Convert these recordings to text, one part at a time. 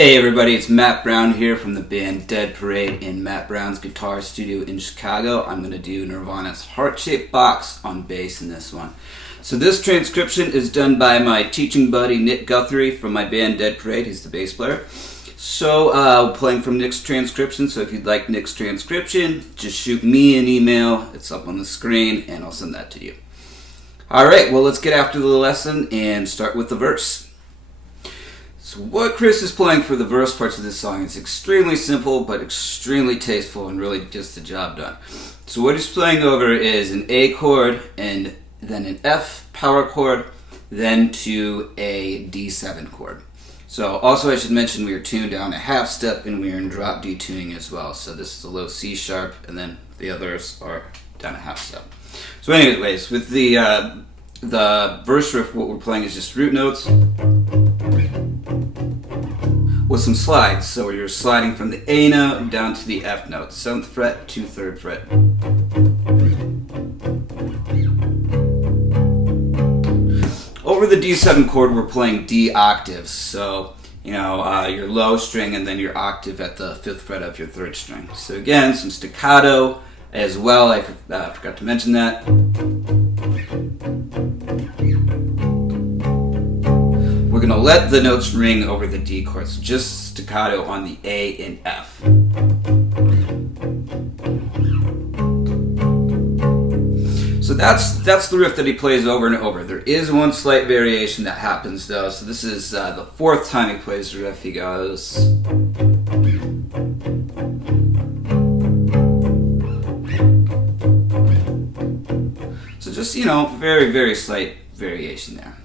Hey everybody, it's Matt Brown here from the band Dead Parade in Matt Brown's guitar studio in Chicago. I'm going to do Nirvana's Heart-Shaped Box on bass in this one. So this transcription is done by my teaching buddy Nick Guthrie from my band Dead Parade. He's the bass player. So playing from Nick's transcription, so if you'd like Nick's transcription, just shoot me an email. It's up on the screen and I'll send that to you. Alright, well let's get after the lesson and start with the verse. So what Chris is playing for the verse parts of this song is extremely simple but extremely tasteful and really just the job done. So what he's playing over is an A chord and then an F power chord, then to a D7 chord. So also I should mention we are tuned down a half step and we are in drop D tuning as well. So this is a low C sharp and then the others are down a half step. So anyways, with the verse riff, what we're playing is just root notes with some slides. So you're sliding from the A note down to the F note, 7th fret to 3rd fret. Over the D7 chord, we're playing D octaves. So, your low string and then your octave at the 5th fret of your 3rd string. So again, some staccato as well. I forgot to mention that. We're going to let the notes ring over the D chords, so just staccato on the A and F. So that's the riff that he plays over and over. There is one slight variation that happens though. So this is the 4th time he plays the riff. He goes. So just, very, very slight variation there.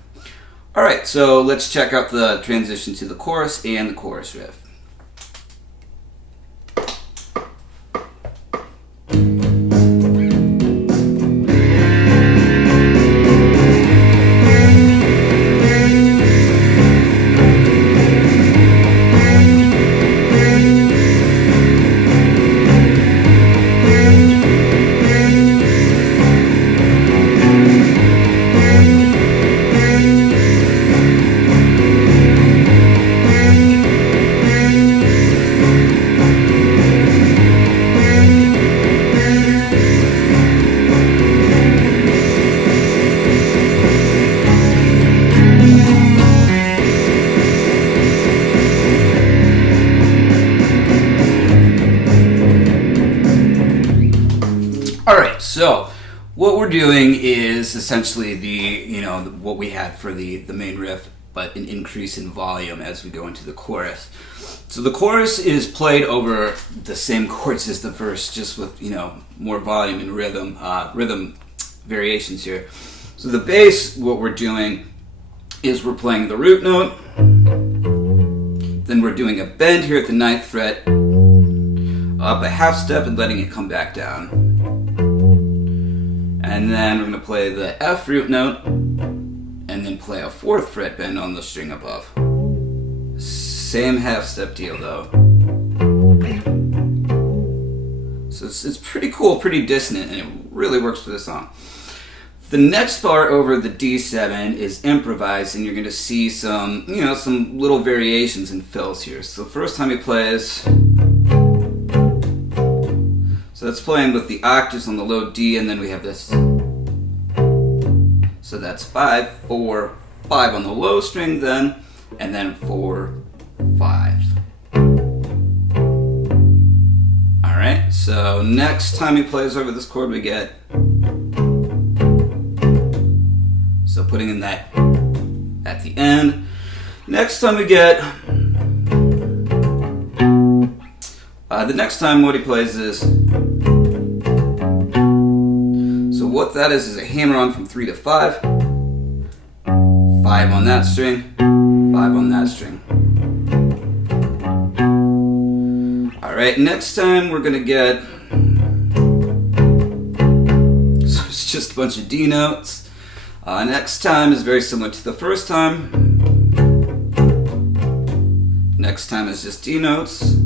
Alright, so let's check out the transition to the chorus and the chorus riff. Alright, so what we're doing is essentially what we had for the main riff, but an increase in volume as we go into the chorus. So the chorus is played over the same chords as the verse, just with, more volume and rhythm variations here. So the bass, what we're doing is we're playing the root note, then we're doing a bend here at the 9th fret, up a half step and letting it come back down. And then we're going to play the F root note and then play a 4th fret bend on the string above. Same half step deal though. So it's pretty cool, pretty dissonant, and it really works for this song. The next part over the D7 is improvised, and you're going to see some, some little variations and fills here. So the first time he plays, so that's playing with the octaves on the low D, and then we have this. So that's 5, 4, 5 on the low string then, and then 4, 5. Alright, so next time he plays over this chord we get, so putting in that at the end. Next time we get, the next time what he plays is, so what that is a hammer on from 3 to 5, 5 on that string, 5 on that string. Alright, next time we're going to get, so it's just a bunch of D notes. Next time is very similar to the first time. Next time is just D notes.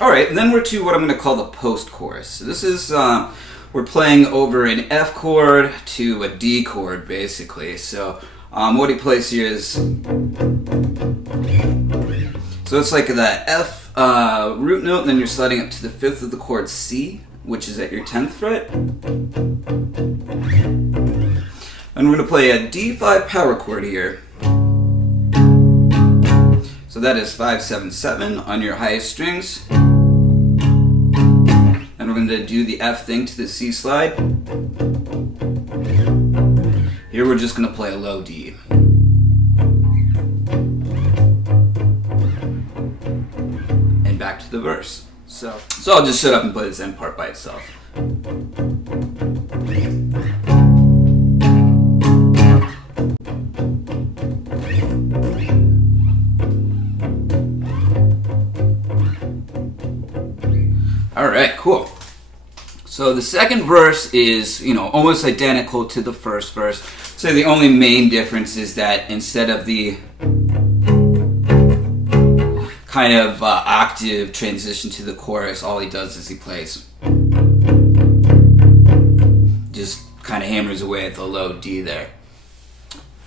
Alright, and then we're to what I'm going to call the post-chorus. So this is, we're playing over an F chord to a D chord, basically. So What he plays here is, so it's like the F root note, and then you're sliding up to the 5th of the chord C, which is at your 10th fret. And we're going to play a D5 power chord here. So that is 5-7-7 on your highest strings. And we're going to do the F thing to the C slide. Here we're just going to play a low D. And back to the verse. So I'll just shut up and play this end part by itself. Alright, cool. So the second verse is, almost identical to the first verse. So the only main difference is that instead of the kind of octave transition to the chorus, all he does is he plays, just kind of hammers away at the low D there.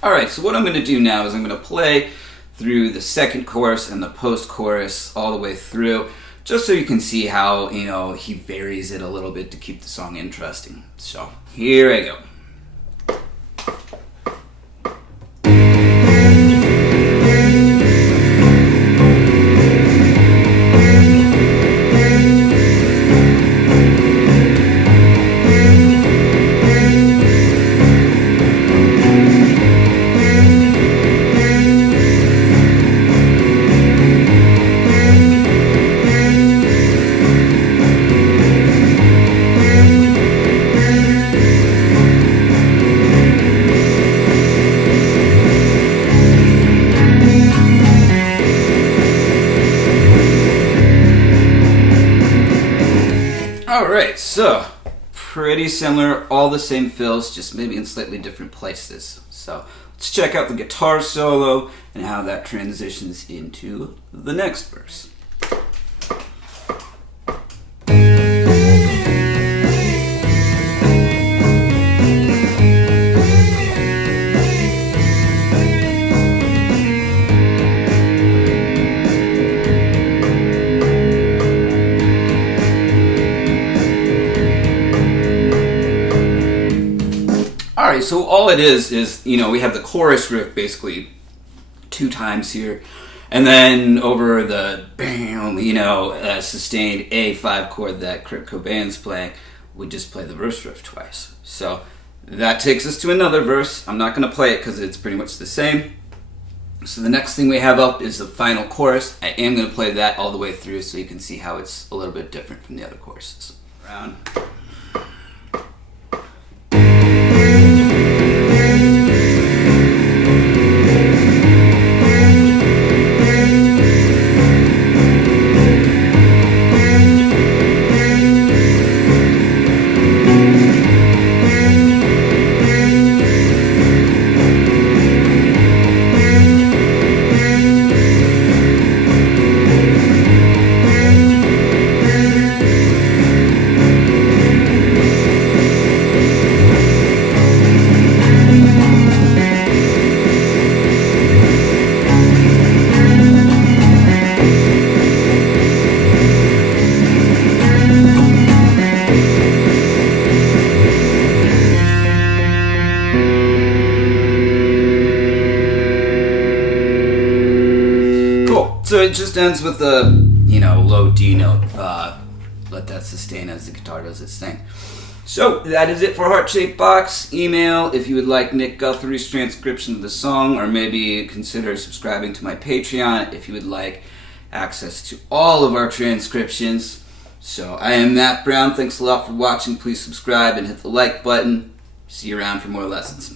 Alright, so what I'm going to do now is I'm going to play through the second chorus and the post-chorus all the way through, just so you can see how, he varies it a little bit to keep the song interesting. So, here I go. Alright, so pretty similar, all the same fills, just maybe in slightly different places. So let's check out the guitar solo and how that transitions into the next verse. Alright, so all it is, we have the chorus riff basically 2 times here, and then over the bam, sustained A5 chord that Kurt Cobain's playing, we just play the verse riff twice. So that takes us to another verse. I'm not going to play it because it's pretty much the same. So the next thing we have up is the final chorus. I am going to play that all the way through so you can see how it's a little bit different from the other choruses. Round. So it just ends with a, low D note. Let that sustain as the guitar does its thing. So that is it for Heart Shaped Box. Email if you would like Nick Guthrie's transcription of the song, or maybe consider subscribing to my Patreon if you would like access to all of our transcriptions. So I am Matt Brown. Thanks a lot for watching. Please subscribe and hit the like button. See you around for more lessons.